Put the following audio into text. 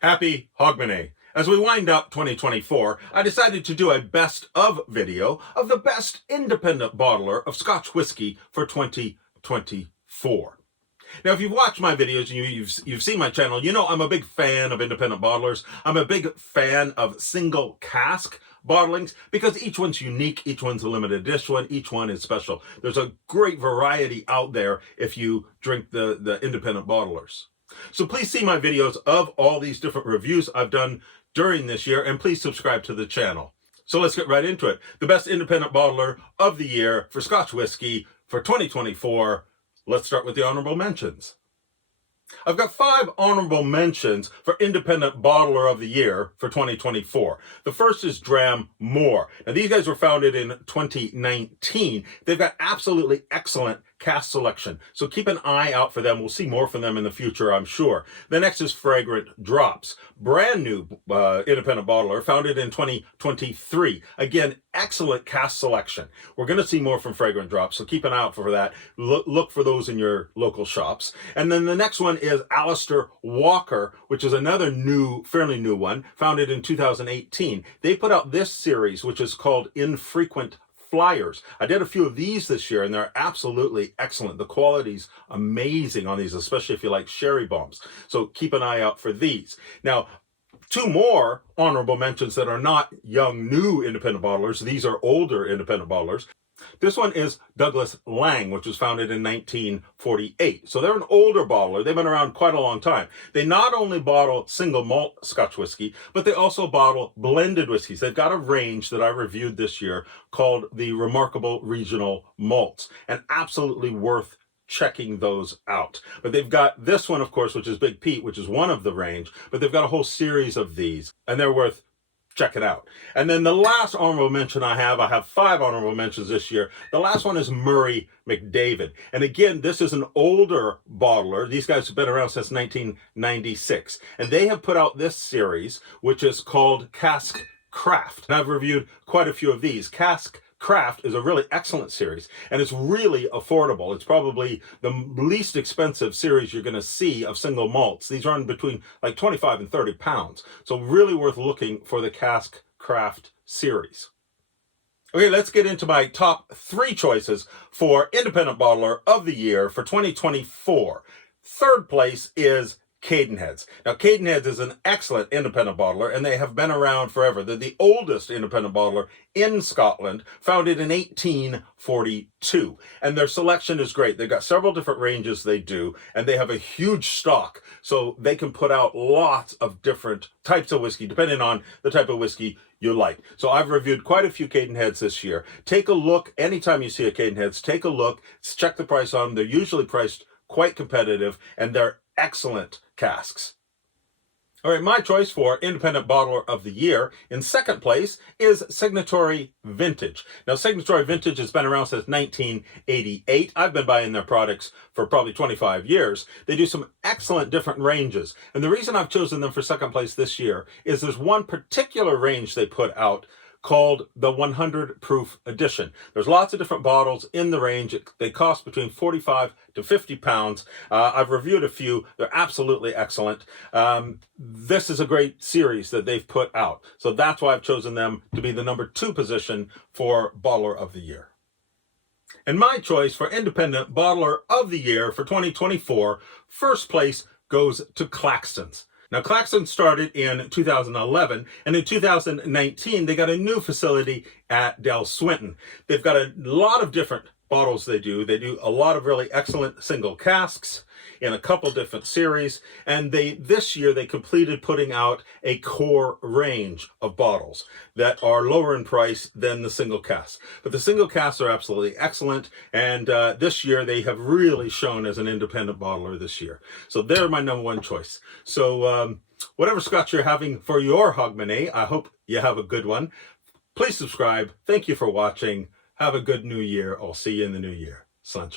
Happy Hogmanay. As we wind up 2024, I decided to do a best of video of the best independent bottler of Scotch whiskey for 2024. Now, if you've watched my videos and you've seen my channel, you know I'm a big fan of independent bottlers. I'm a big fan of single cask bottlings because each one's unique, each one's a limited edition, each one is special. There's a great variety out there if you drink the independent bottlers. So please see my videos of all these different reviews I've done during this year, and please subscribe to the channel. So let's get right into it. The best independent bottler of the year for Scotch whiskey for 2024. Let's start with the honorable mentions. I've got 5 honorable mentions for Independent Bottler of the Year for 2024. The first is Dram More. Now, these guys were founded in 2019. They've got absolutely excellent cask selection, so keep an eye out for them. We'll see more from them in the future, I'm sure. The next is Fragrant Drops. Brand new independent bottler, founded in 2023. Again, excellent cask selection. We're going to see more from Fragrant Drops, so keep an eye out for that. Look for those in your local shops. And then the next one is Alistair Walker, which is another fairly new one, founded in 2018. They put out this series, which is called Infrequent Flyers. I did a few of these this year, and they're absolutely excellent. The quality's amazing on these, especially if you like sherry bombs. So keep an eye out for these. Now, 2 more honorable mentions that are not young, new independent bottlers. These are older independent bottlers. This one is Douglas Lang, which was founded in 1948. So they're an older bottler. They've been around quite a long time. They not only bottle single malt Scotch whiskey, but they also bottle blended whiskeys. They've got a range that I reviewed this year called the Remarkable Regional Malts, and absolutely worth checking those out. But they've got this one, of course, which is Big Pete, which is one of the range, but they've got a whole series of these, and they're worth check it out. And then the last honorable mention I have 5 honorable mentions this year. The last one is Murray McDavid. And again, this is an older bottler. These guys have been around since 1996. And they have put out this series, which is called Cask Craft. And I've reviewed quite a few of these. Cask Craft is a really excellent series, and it's really affordable. It's probably the least expensive series you're going to see of single malts. These run between like 25 and 30 pounds. So really worth looking for the Cask Craft series. Okay, let's get into my top 3 choices for Independent Bottler of the Year for 2024. Third place is Cadenheads. Now, Cadenheads is an excellent independent bottler, and they have been around forever. They're the oldest independent bottler in Scotland, founded in 1842. And their selection is great. They've got several different ranges they do, and they have a huge stock, so they can put out lots of different types of whiskey, depending on the type of whiskey you like. So I've reviewed quite a few Cadenheads this year. Take a look. Anytime you see a Cadenheads, take a look. Check the price on them. They're usually priced quite competitive, and they're excellent casks. All right, my choice for Independent Bottler of the Year in second place is Signatory Vintage. Now, Signatory Vintage has been around since 1988. I've been buying their products for probably 25 years. They do some excellent different ranges. And the reason I've chosen them for second place this year is there's one particular range they put out called the 100 Proof Edition. There's lots of different bottles in the range. They cost between 45 to 50 pounds. I've reviewed a few. They're absolutely excellent. This is a great series that they've put out. So that's why I've chosen them to be the number 2 position for Bottler of the Year. And my choice for Independent Bottler of the Year for 2024, first place goes to Claxton's. Now, Claxton started in 2011, and in 2019, they got a new facility at Del Swinton. They've got a lot of different bottles they do. They do a lot of really excellent single casks in a couple different series, and this year they completed putting out a core range of bottles that are lower in price than the single casks. But the single casks are absolutely excellent, and this year they have really shown as an independent bottler this year. So they're my number 1 choice. So whatever Scotch you're having for your Hogmanay, I hope you have a good one. Please subscribe. Thank you for watching. Have a good new year. I'll see you in the new year. Slán